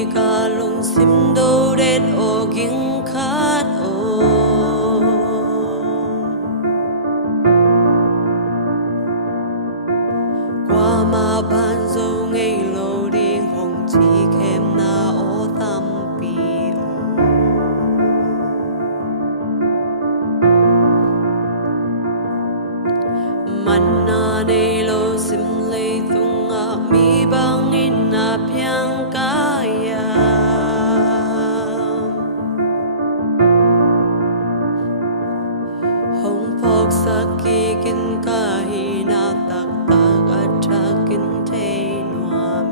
mi cả lungsim đâu đến ô gingkhat ô Kuamah banzo ngeilo đi hongci khemna ô tampi ô Manna neilo simleitung mibang Piang Hongphawk sakkik hihna taktak athak thei nuam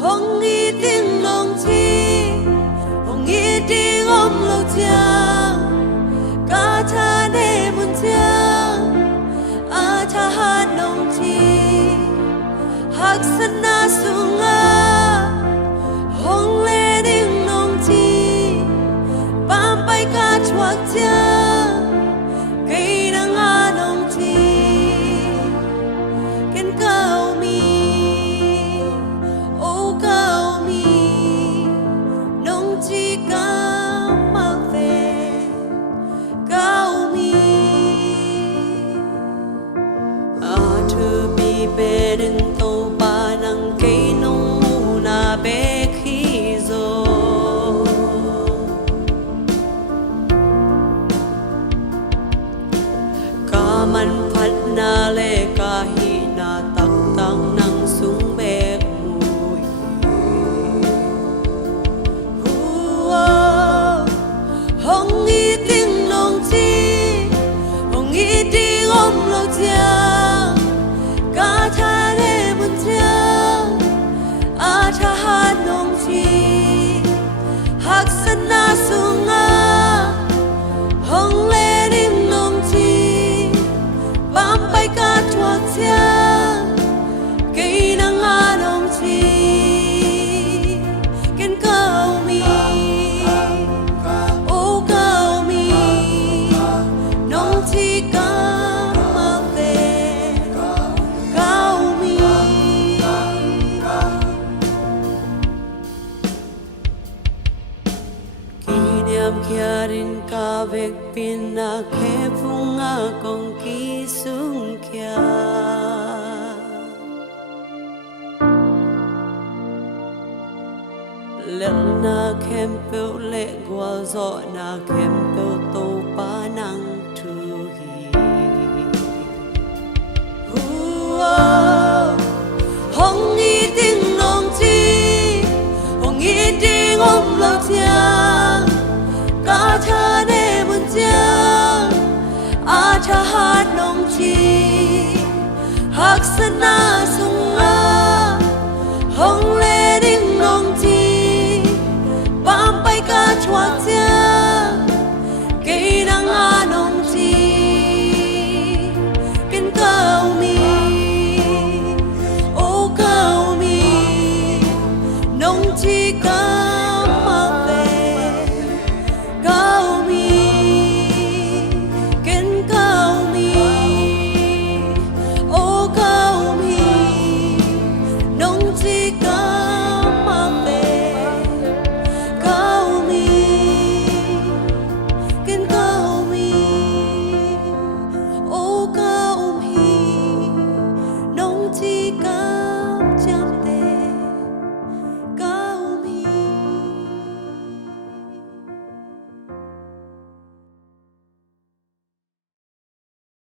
hongci tiếng long chi hongci tiếng lo chiang cả cha ne mun chiang athak nong hak sana sunga hong le ding nong chi bam pai ka chuak cha Kei Nang nong chi ken cao mi ô cao mi nong chi ca ma ve cao mi mi bên Topa Nang Kei Nang na vekpi'n cả man phát na le cả hihna taktak nang sung bek mui hongci tiếng long chi hongci tiếng lo chiang cả cha ne mun chiang athak nong chi hak sana sunga hong le ding nong chi bam pai ka chuak chiang Kei Nang nong chi ken cao mi ô cao mi nong chi ca ma ve cao mi kỷ niệm kia đến cả vekpi'n na khép phung con kỹ sung kia lệ na khem pel lệ qua gió na khem pel Topa Nang thu hi hongci tiếng long chi hongci tiếng lo chiang cả cha ne mun chiang athak nong chi hak sana sung